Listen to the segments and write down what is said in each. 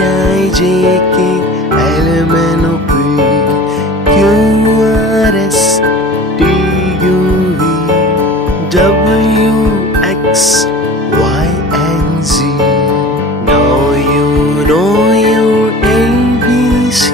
H-I-J-K L-M-N-O-P Q-R-S-T-U-V W-X-Y-and-Z. Now you know your ABC.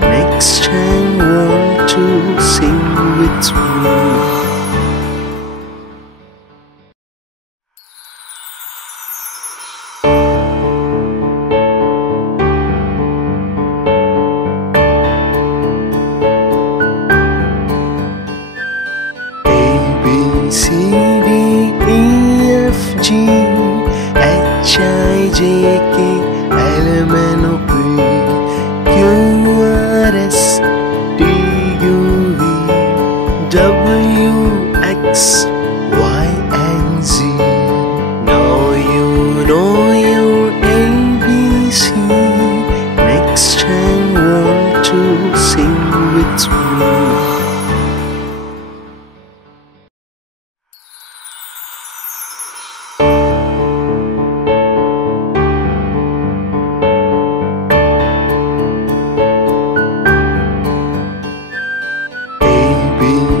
Next time want to sing with me. C D E F G H I J K L M N O P Q R S T U V W X Y and Z. Now you know your ABC. Next time want to sing with me.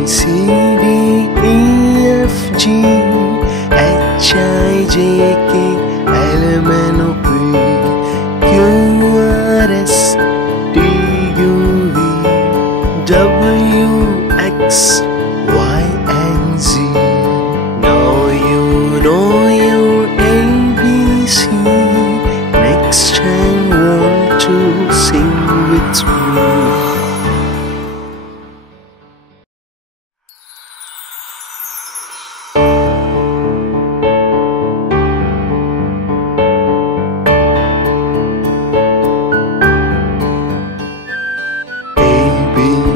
C D E F G H I J K L M N O P Q R S T U V W X Y and Z. Now you know your ABC. Next time want to sing with me.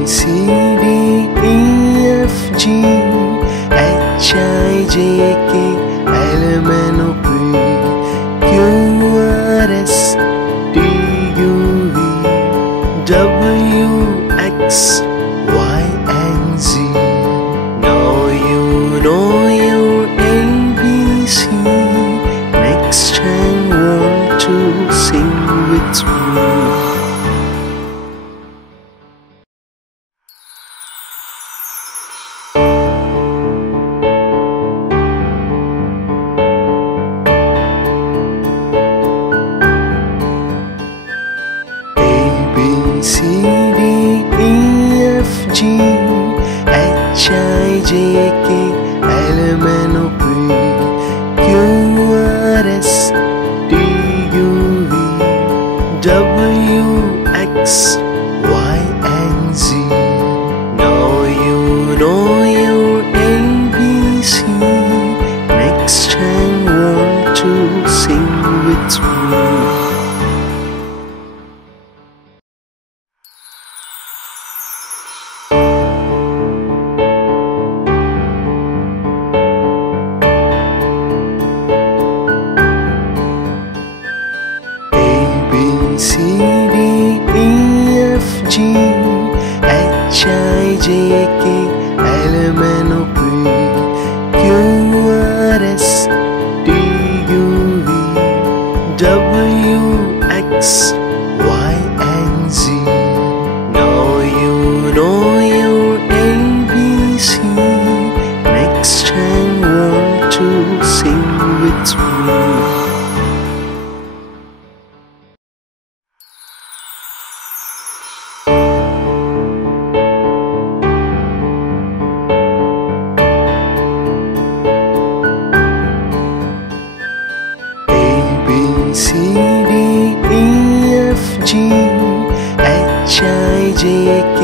C D E F G H I J K L M N O P Q R S T U V W X Y and Z. Now you know your ABC. Next time want to sing with me. C D E F G H I J K L M N O P Q R S T U V W X Y and Z. Now you know your ABC. Next time want to sing with me. C D E F G H I J K L M N O P Q R S T U V W X Y and Z. Now you know your ABC. Next time want to sing with me. C D E F G H I J K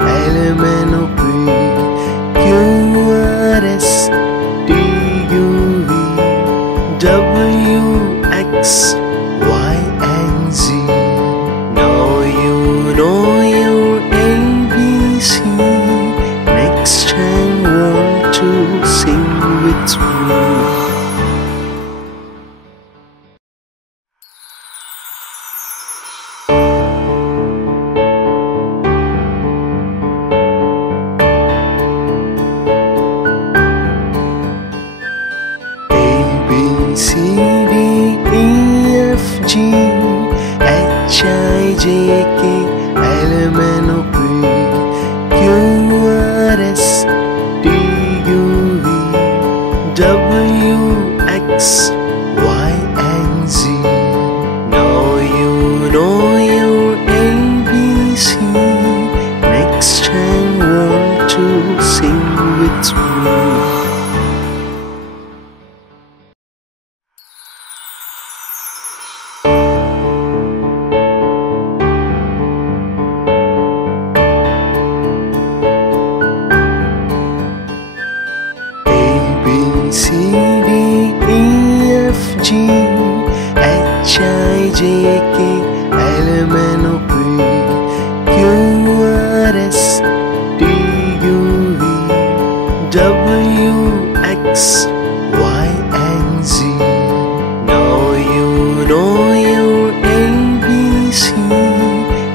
L M N O P Q R S T U V W X Y and Z. Now you know your ABC. Next time want to sing with me. C D E F G J K L M N O P Q R S T U V W X Y and Z. Now you know your ABC. Next time want to sing with me. C D E F G H I J K L M N O P Q R S T U V W X Y and Z. Now you know your ABC.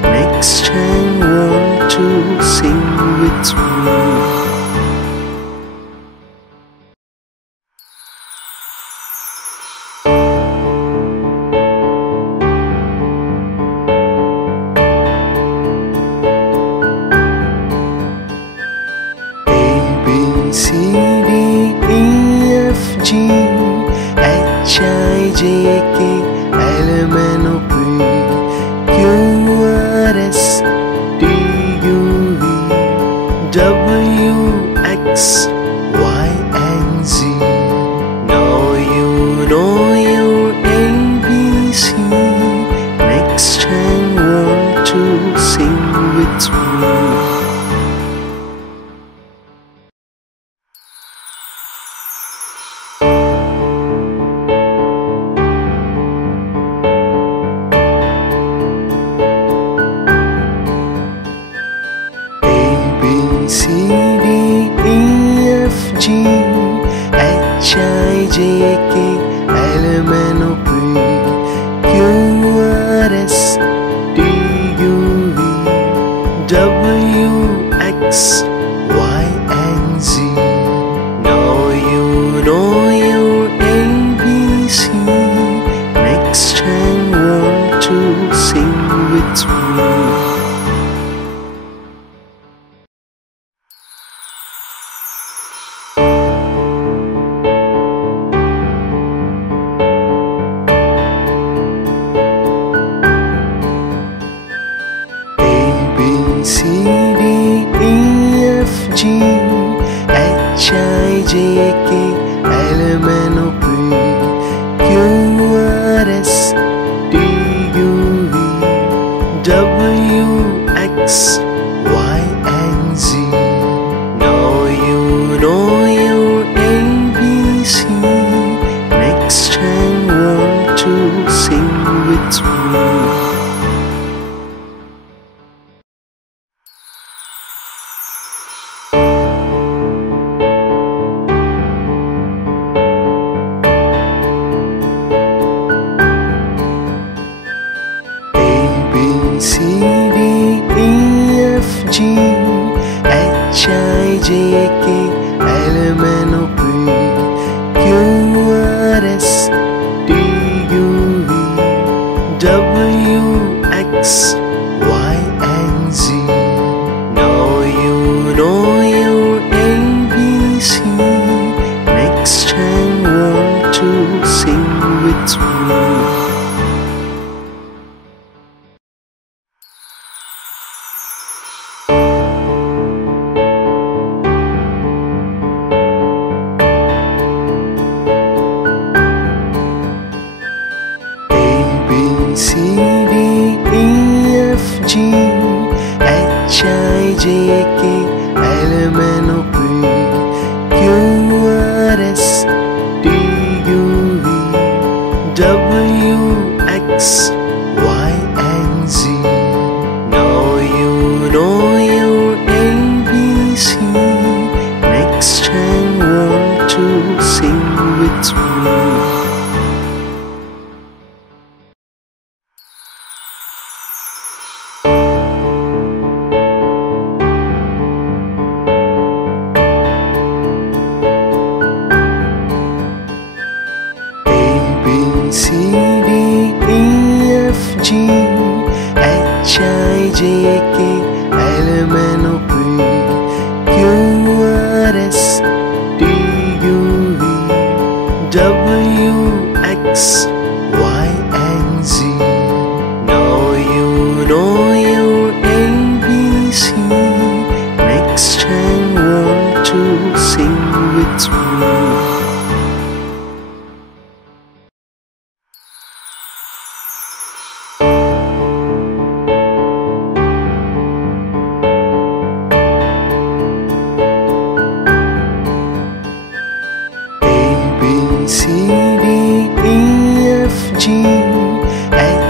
Next time want to sing with me. C D E F G H I J K L M N O P Q R S T U V W X Y and Z. Now you know your ABC. Next time want to sing with me. C D E F G H I J K L M N O P Q R S T U V W X Y and Z. Now you know your ABC. Next time want to sing with me. C D E F G H I J K L M N O P Q R S T U V W X Y and Z. Now you know your ABC. Next time want to sing with me. C D E F G H I J K L M N O P Q R S T U V W X Y and Z. Now you know your ABC. Next time want to sing with me. C D E F G H I J K L M N O P Q R S T U V W X Y and Z. Now you know your ABC. Next time want to sing with me. C D E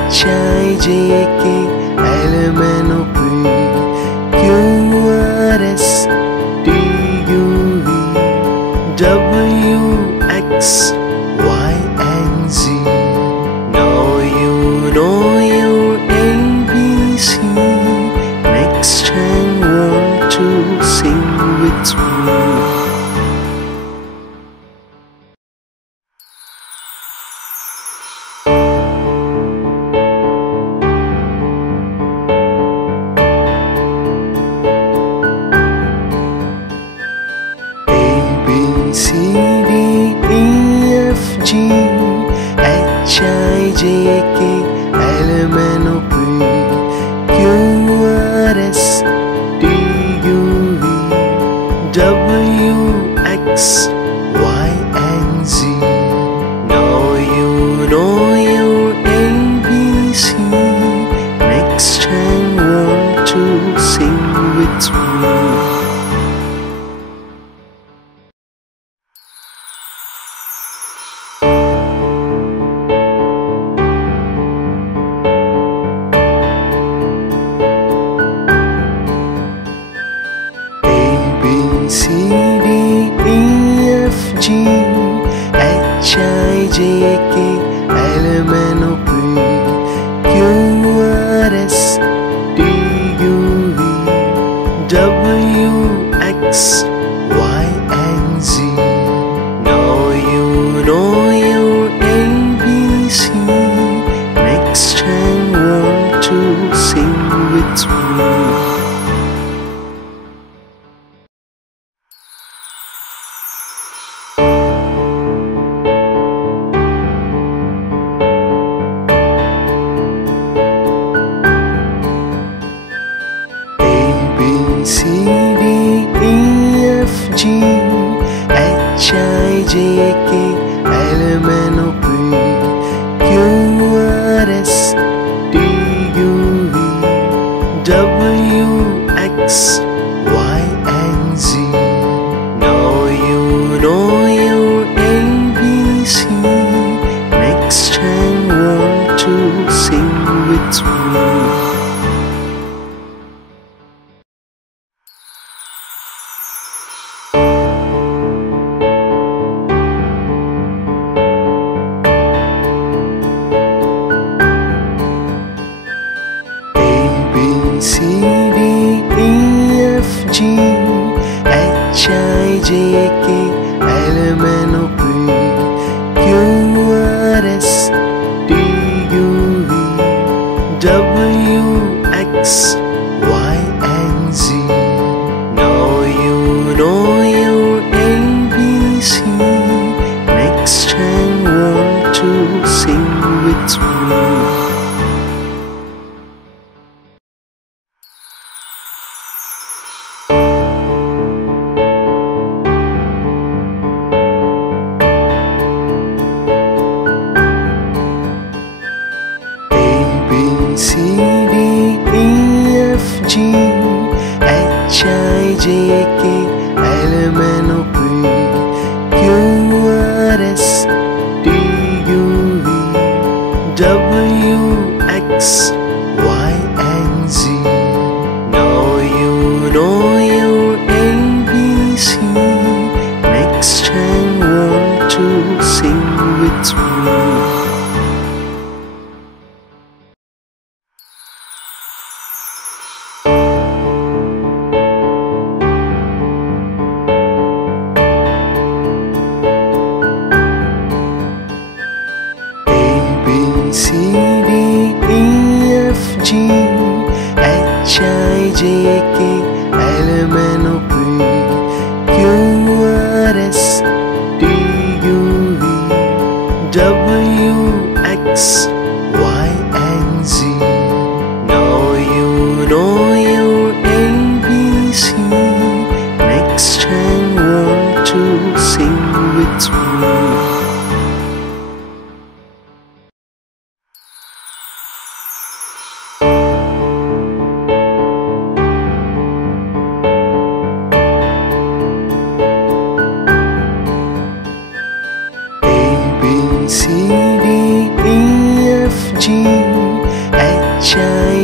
H-I-J-K L-M-N-O-P Q-R-S T-U-V W-X-Y-and-Z. Now you know your ABC. Next time want to sing with me. C D E F G H-I-J-K L-M-N-O-P Q-R-S T-U-V W-X-Y-and-Z. Now you know your ABC. Next time want to sing with me. C D E F G H-I-J-K L-M-N-O-P Q-R-S T-U-V W-X-Y-and-Z. Now you know your ABC. Next time want to sing with me. C D E F G H-I-J-K L-M-N-O-P Q-R-S T-U-V W-X-Y-and-Z. Now you know your ABC. Next time want to sing with me. C D E F G H-I-J-K L-M-N-O-P Q-R-S T-U-V W-X-Y-and-Z. Now you know your ABC. Next time want to sing with me. C D E F G H-I-J-K L-M-N-O-P Q-R-S T-U-V W-X-Y-and-Z. Now you know your ABC. Next time want to sing with me. C D E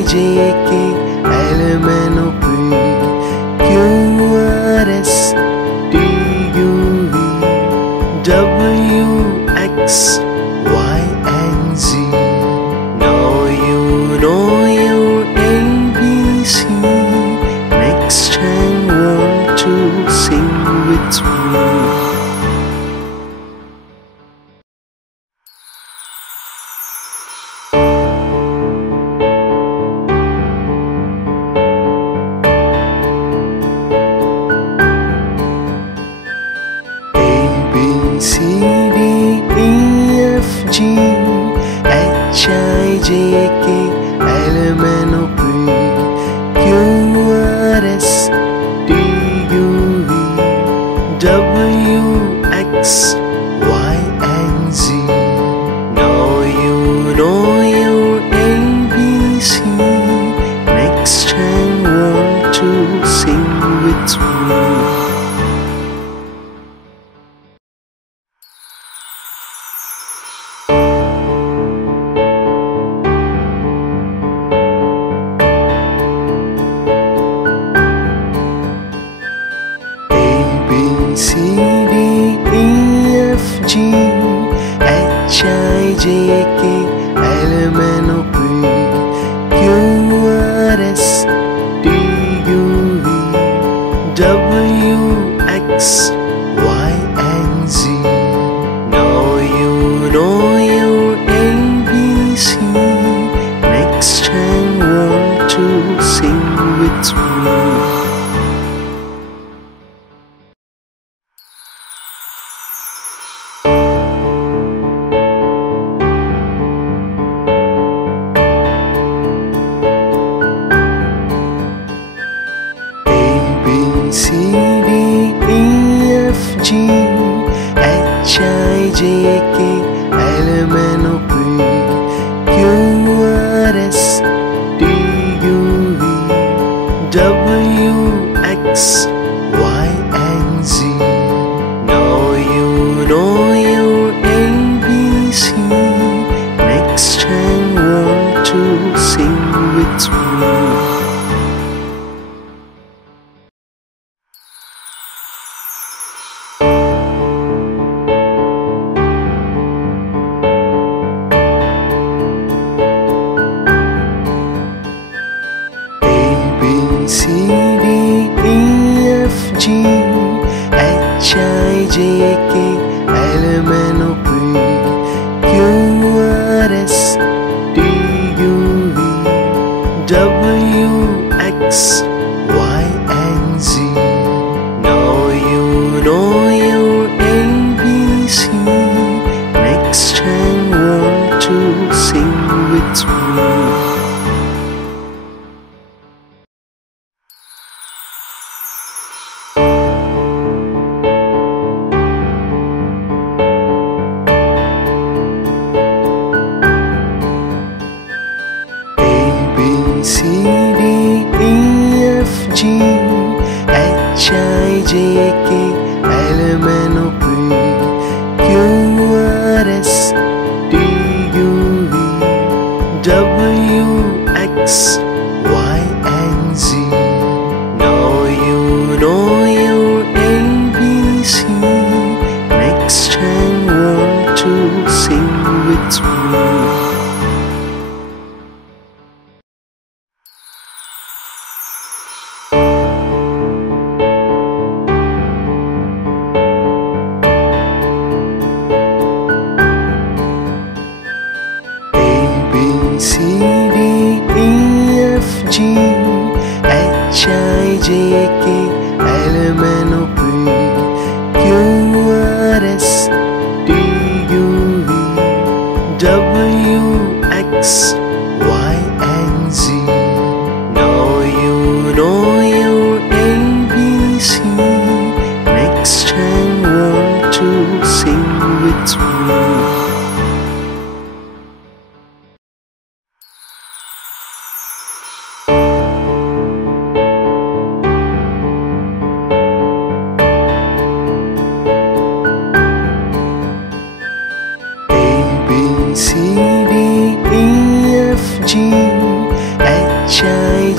J K L M N O P Q R S T U V W X Y and Z. Now you know your ABC. Next time want to sing with me. C D E F G H I J K L M N O P Q R S T U V W X Y and Z. Now you know your ABC. Next time want to sing with me. C D E F G H I J K L M N O P Q R S T U V W X Y and Z. Now you know your ABC. Next time want to sing with me. C D E F G H I J K L M N O P Q R S T U V W X Y and Z. Now you know your ABC. Next time want to sing with me. C D E F G H I J K L M N O P Q R S T U V W X Y and Z. Now you know your ABC. Next time want to sing with me. C D E F G H I J K L M N O P Q R S T U V W X Y and Z. Now you know your ABC. Next time want to sing with me. C D E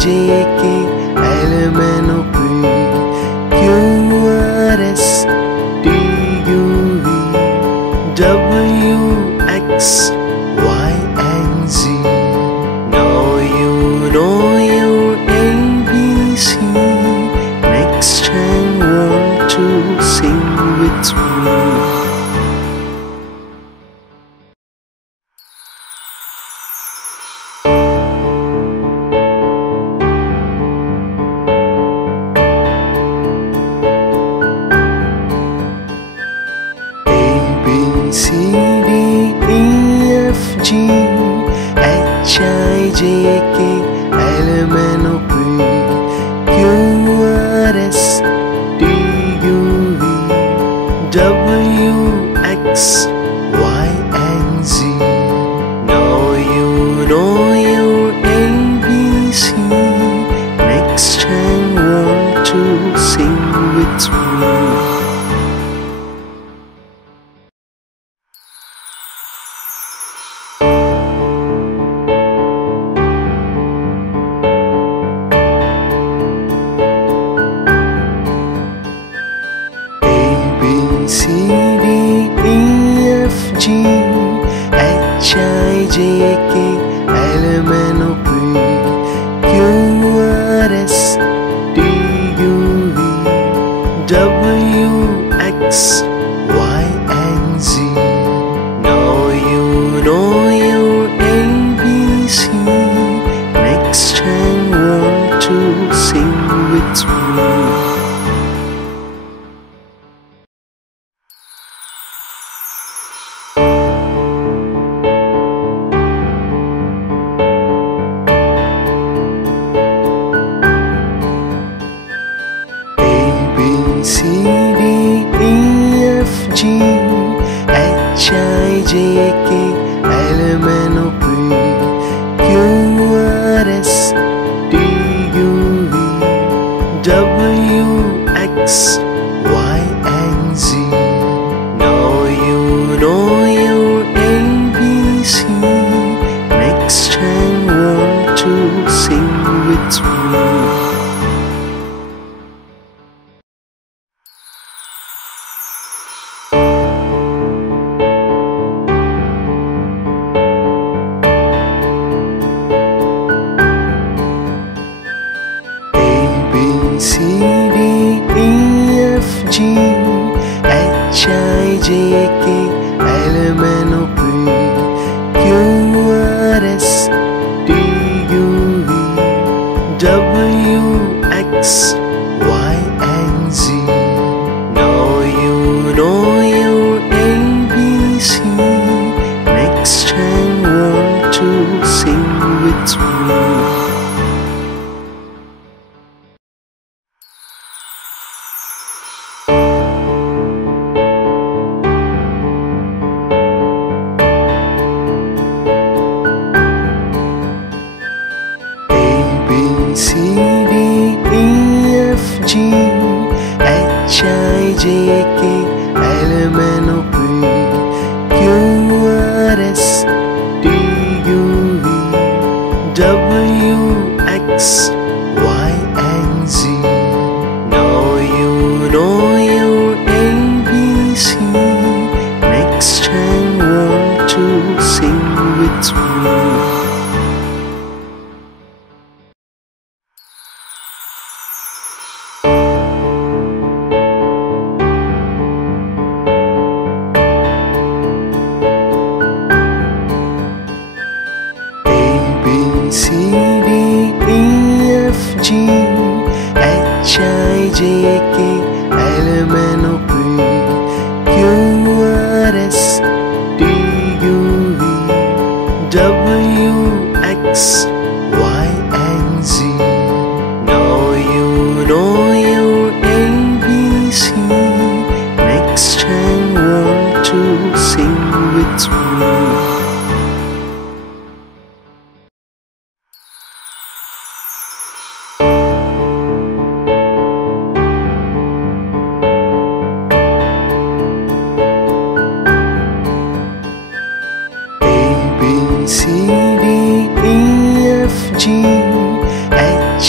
J K L M N O P Q R S T U V W X Y and Z. Now you know your ABC. Next time want to sing with me. C D E F G H I J K L M N O P Q R S T U V W X Y and Z. Now you know your ABC. Next time want to sing with me. C D E F G H I J K L M N O P Q R S T U V W X Y and Z. Now you know your ABC. Next time want to sing with me. C D E F G H I J K L M N O P Q R S T U V W X Y and Z. Now you know your ABC. Next time want to sing with me. C D E F G H I J K L M N O P Q R S T U V W X Y and Z. Now you know your ABC. Next time want to sing with me. C D E F G H I J K L M N O P Q R S T U V W X Y and Z. Now you know your ABC. Next time want to sing with me. C D E F G H I J K L M N O P Q R S T U V W X Y and Z. Now you know your ABC. Next time want to sing with me. C D E F G H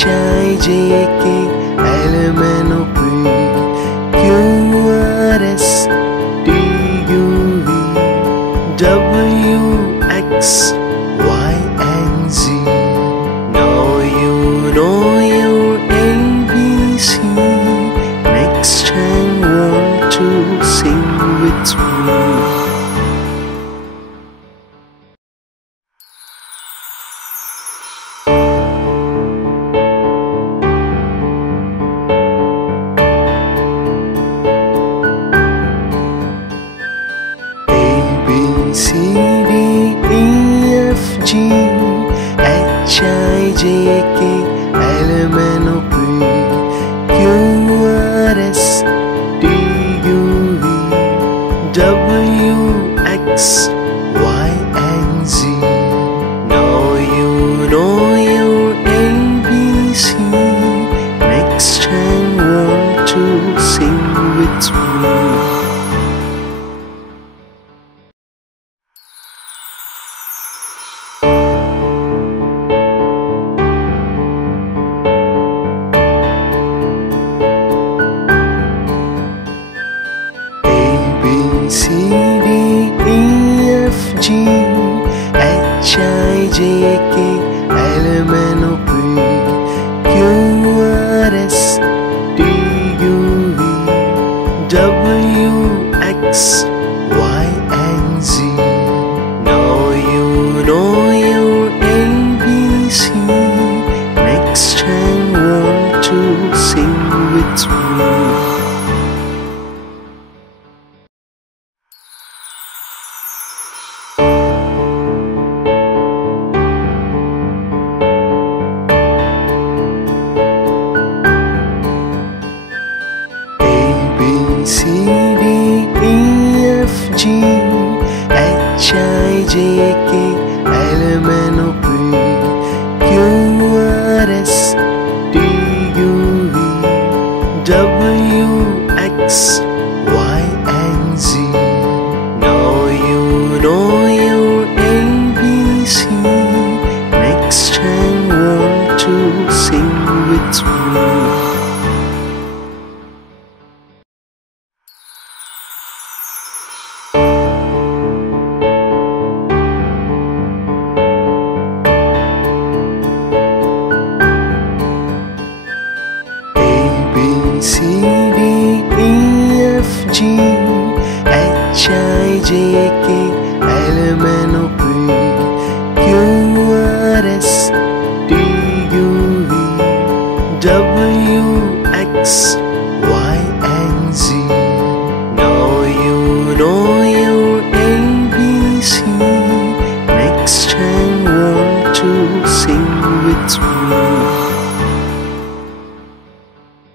H-I-J-K, L-M-N-O-P, Q-R-S-T-U-V, W-X-Y-and-Z. Now you know your ABC. Next time want to sing with me. C, D, E, F, G, H, I, J, K, L, M, N, O, P,